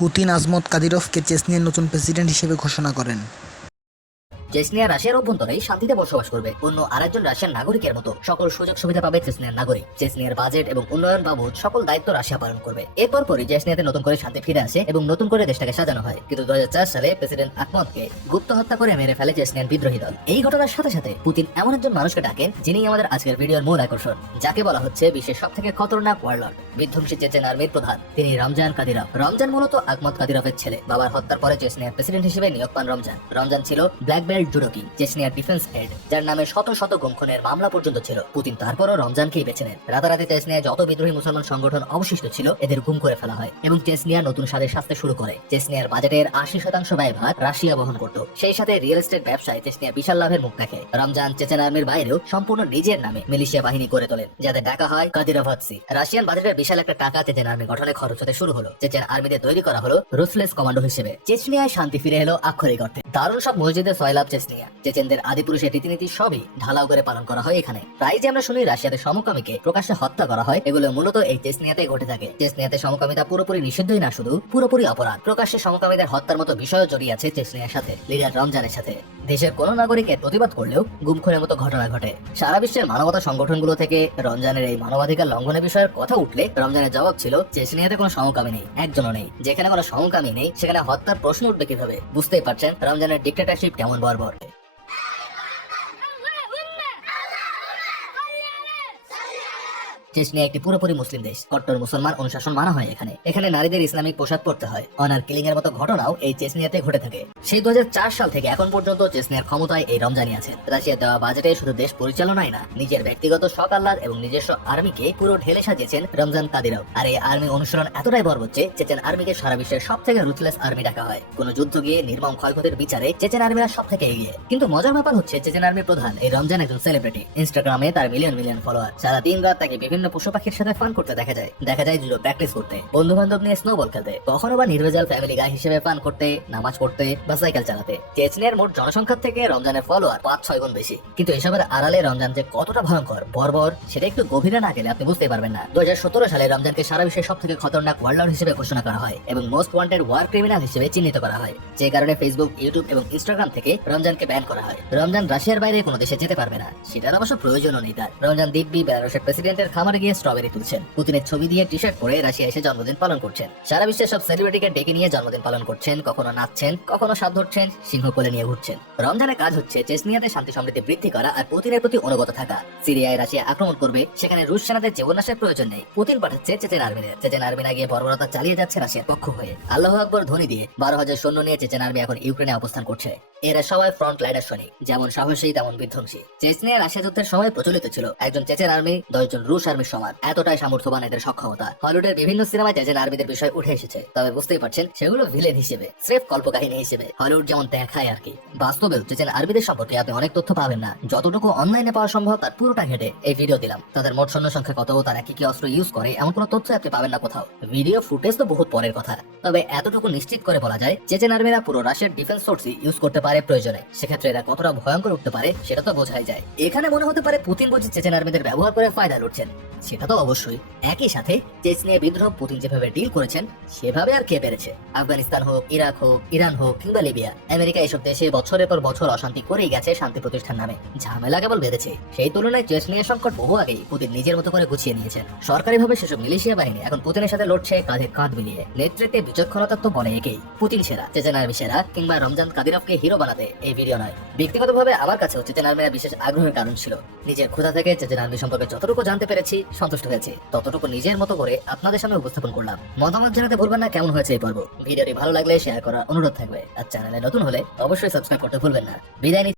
Putin Azmat কাদিরভকে চেচনিয়ার নতুন president হিসেবে ঘোষণা করেন। চেচনিয়া রাশিয়ার অভ্যন্তরেই শান্তিতে বসবাস করবে। অন্য আরেকজন রাশিয়ান নাগরিকের মতো সকল সুযোগ সুবিধা পাবে চেচনিয়ার নাগরিক। চেচনিয়ার বাজেট এবং উন্নয়ন বাবদ সকল দায়িত্ব রাশিয়া পালন করবে। এরপর পরই চেচনিয়াতে নতুন করে শান্তি ফিরে আসে এবং নতুন করে দেশটাকে সাজানো হয়। কিন্তু 2004 সালে প্রেসিডেন্ট আহমদকে গুপ্ত হত্যা করে মেরে ফেলে চেচনিয়ার বিদ্রোহী দল। এই ঘটনার সাথে সাথে পুতিন এমন একজন মানুষকে ডাকেন যিনি আমাদের আজকের ভিডিওর মূল আকর্ষণ, যাকে বলা হচ্ছে বিশ্বের সবথেকে খতরনাক ওয়ারলর্ড, বিধ্বংসী চেচেন আর্মির প্রধান। তিনি রমজান কাদিরভ। রমজান মূলত আহমদ কাদিরভের ছেলে। বাবার হত্যার পরে চেচনিয়ার প্রেসিডেন্ট হিসেবে নিয়োগ পান রমজান। রমজান ছিল ব্ল্যাক বেল্ট জুডো কিং, চেচনিয়ার ডিফেন্স হেড, যার নামে শত শত গুমখুনের মামলা পর্যন্ত ছিল। পুতিন তারপরও রমজানকেই বেছে নেন। রাতারাতি চেচনিয়ায় যত বিদ্রোহী মুসলমান সংগঠন অবশিষ্ট ছিল এদের গুম করে ফেলা হয় এবং চেচনিয়া নতুন স্বাদে সাজতে শুরু করে। চেচনিয়ার বাজেটের 80% ব্যয়ভার রাশিয়া বহন করত। সেই সাথে রিয়েল এস্টেট ব্যবসায় চেচনিয়া বিশাল লাভের মুখ দেখে। রমজান চেচেন আর্মির বাইরেও সম্পূর্ণ নিজের নামে মিলিশিয়া বাহিনী গড়ে তোলেন, যাদের ডাকা হয় কাদিরভৎসি। রাশিয়ান বাজেটের বিশাল একটা টাকা চেচেন আর্মি গঠনে খরচ হতে শুরু হলো। চেচেন আর্মিদের তৈরি করা হলো রুথলেস কমান্ডো হিসেবে। চেচনিয়ায় শান্তি ফিরে এলো আক্ষরিক অর্থে। দারুণ সব মসজিদে সয়লাভ চেচনিয়া। চেচেনদের আদি পুরুষের রীতিনীতি সবই ঢালাও করে পালন করা হয় এখানে। প্রায় যে আমরা শুনি রাশিয়াতে সমকামীকে প্রকাশ্যে হত্যা করা হয়, এগুলো মূলত এই চেচনিয়াতে ঘটে থাকে। চেচনিয়াতে সমকামিতা পুরোপুরি নিষিদ্ধই না, শুধু পুরোপুরি অপরাধ। প্রকাশ্যে সমকামীদের হত্যার মতো বিষয়ও জড়িয়ে আছে চেচনিয়ার সাথে, লিডার রমজানের সাথে। দেশের কোন নাগরিকের প্রতিবাদ করলেও গুমখুনের মতো ঘটনা ঘটে। সারা বিশ্বের মানবতা সংগঠনগুলো থেকে রমজানের এই মানবাধিকার লঙ্ঘনের বিষয়ের কথা উঠলে রমজানের জবাব ছিল, চেচনিয়াতে কোনো সমকামী নেই, একজনও নেই। যেখানে কোনো সমকামী নেই সেখানে হত্যার প্রশ্ন উঠবে কিভাবে? বুঝতেই পারছেন রমজানের ডিক্টেটরশিপ কেমন বর্বর। চেচনিয়া একটি পুরোপুরি মুসলিম দেশ। কট্টর মুসলমান অনুশাসন মানা হয় এখানে। এখানে নারীদের ইসলামিক পোশাক পরতে হয়। অনার কিলিং এর মতো ঘটনাও এই চেচনিয়াতে ঘটে থাকে। সেই 2004 সাল থেকে এখন পর্যন্ত চেচনিয়ার ক্ষমতায় এই রমজানই আছেন। রাশিয়ার দেওয়া বাজেটে শুধু দেশ পরিচালনাই না, নিজের ব্যক্তিগত শখ আহ্লাদ এবং নিজস্ব আর্মিকে পুরো ঢেলে সাজিয়েছেন রমজান কাদিরভ। আর এই আর্মি অনুসরণ এতটাই বর্বর যে চেচেন আর্মিকে সারা বিশ্বের সব থেকে রুথলেস আর্মি ডাকা হয়। কোন যুদ্ধ গিয়ে নির্মম ক্ষয়ক্ষতির বিচারে চেচেন আর্মিরা সব থেকে এগিয়ে। কিন্তু মজার ব্যাপার হচ্ছে চেচেন আর্মির প্রধান এই রমজান একজন সেলিব্রিটি। ইনস্টাগ্রামে তার মিলিয়ন মিলিয়ন ফলোয়ার। সারা দিন রাত তাকে বিভিন্ন পশু পাখির সাথে ফান করতে দেখা যায় জুডো প্র্যাকটিস করতে, বন্ধু বান্ধব নিয়ে স্নোবল খেলতে, কখনো বা নির্ভেজাল ফ্যামিলি গাই হিসেবে ফান করতে, নামাজ পড়তে বা সাইকেল চালাতে। চেচনিয়ার মোট জনসংখ্যার থেকে রমজানের ফলোয়ার 5-6 গুণ বেশি। কিন্তু এসবের আড়ালে রমজান যে কতটা ভয়ঙ্কর বর্বর সেটা একটু গভীরে না গেলে আপনি বুঝতে পারবেন না। 2017 সালে রমজানকে সারা বিশ্বের সব থেকে খতরনাক ওয়ারলর্ড হিসেবে ঘোষণা করা হয় এবং মোস্ট ওয়ান্টেড ওয়ার ক্রিমিনাল হিসেবে চিহ্নিত করা হয়, যে কারণে ফেসবুক, ইউটিউব এবং ইনস্টাগ্রাম থেকে রমজানকে ব্যান করা হয়। রমজান রাশিয়ার বাইরে কোনো দেশে যেতে পারবে না, সেটার অবশ্য প্রয়োজনও নেই তার। রমজান দিব্যি বেলারুশের প্রেসিডেন্টের খামারে গিয়ে স্ট্রবেরি তুলছেন, পুতিনের ছবি দিয়ে টি শার্ট পরে রাশিয়া এসে জন্মদিন পালন করছেন, সারা বিশ্বের সব সেলিব্রিটিকে ডেকে নিয়ে জন্মদিন পালন করছেন, কখনো নাচছেন, কখনো সাপ ধরছেন, সিংহ কোলে নিয়ে ঘুরছেন। রমজানের কাজ হচ্ছে চেচনিয়াতে শান্তি সমৃদ্ধি বৃদ্ধি করা আর পুতিনের প্রতি অনুগত থাকা। সিরিয়ায় রাশিয়া আক্রমণ করবে, সেখানে রুশ সেনাদের জীবনাশের প্রয়োজন নেই। পুতিন পাঠাচ্ছে চেচেন আর্মিদের। চেচেন আর্মিরা গিয়ে বর্বরতা চালিয়ে যাচ্ছে রাশিয়ার পক্ষ হয়ে। আল্লাহু আকবর ধ্বনি দিয়ে 12,000 সৈন্য নিয়ে চেচেন আর্মি এখন ইউক্রেনে অবস্থান করছে। এরা সবাই ফ্রন্ট লাইনার সৈনিক, যেমন সাহসী তেমন বিধ্বংসী। চেচনিয়া রাশিয়া যুদ্ধের সময় প্রচলিত ছিল একজন চেচেন আর্মি 10 জন রুশ আর্মির সমান। এতটাই সামর্থ্যবান এদের সক্ষমতা। হলিউডের বিভিন্ন সিনেমায় চেচেন আর্মিদের বিষয় উঠে এসেছে, তবে বুঝতেই পারছেন সেগুলো ভিলেন হিসেবে, স্রেফ কল্পকাহিনী হিসেবে। হলিউড যেমন দেখায় আর কি। বাস্তবেও চেচেন আর্মিদের সম্পর্কে আপনি অনেক তথ্য পাবেন না। যতটুকু অনলাইনে পাওয়া সম্ভব তার পুরোটা ঘেটে এই ভিডিও দিলাম। তাদের মোট সৈন্য সংখ্যা কত, তারা কি কি অস্ত্র ইউজ করে, এমন কোনো তথ্য আপনি পাবেন না কোথাও। ভিডিও ফুটেজ তো বহুত পরের কথা, তবে এতটুকু নিশ্চিত করে বলা যায় চেচেন আর্মিরা পুরো রাশিয়ার ডিফেন্স ফোর্সই ইউজ করতে পারে প্রয়োজনে। সেক্ষেত্রে এরা কতটা ভয়ঙ্কর উঠতে পারে সেটা তো বোঝাই যায়। এখানে মনে হতে পারে পুতিন বুঝি চেচেন আর্মিদের ব্যবহার করে ফায়দা লুটছেন। সেটা তো অবশ্যই। একই সাথে চেচনিয়া বিদ্রোহ পুতিন যেভাবে ডিল করেছেন সেভাবে আর কে পেরেছে? আফগানিস্তান হোক, ইরাক হোক, ইরান হোক কিংবা লিবিয়া, আমেরিকা এসব দেশে বছরের পর বছর অশান্তি করেই গেছে শান্তি প্রতিষ্ঠান নামে। ঝামেলা কেবল বেড়েছে। সেই তুলনায় চেচনিয়া সংকট বহু আগেই পুতিন নিজের মতো করে গুছিয়ে নিয়েছেন। সরকারিভাবে সেসব মিলিশিয়া বাহিনী এখন পুতিনের সাথে লড়ছে কাঁধে কাঁধ মিলিয়ে। নেতৃত্বে বিচক্ষণতা তো বলে একেই, পুতিন সেরা, চেচেন আর্মি সেরা কিংবা রমজান কাদিরভকে হিরো বানাতে এই ভিডিও নয়। ব্যক্তিগতভাবে আমার কাছেও চেচেন আর্মিরা বিশেষ আগ্রহের কারণ ছিল। নিজের ক্ষুধা থেকে চেচেন আর্মি সম্পর্কে যতটুকু জানতে পেরেছি সন্তুষ্ট হয়েছি, ততটুকু নিজের মতো করে আপনাদের সামনে উপস্থাপন করলাম। মতামত জানাতে ভুলবেন না কেমন হয়েছে এই পর্ব। ভিডিওটি ভালো লাগলে শেয়ার করার অনুরোধ থাকবে। আর চ্যানেলে নতুন হলে অবশ্যই সাবস্ক্রাইব করতে ভুলবেন না। বিদায়।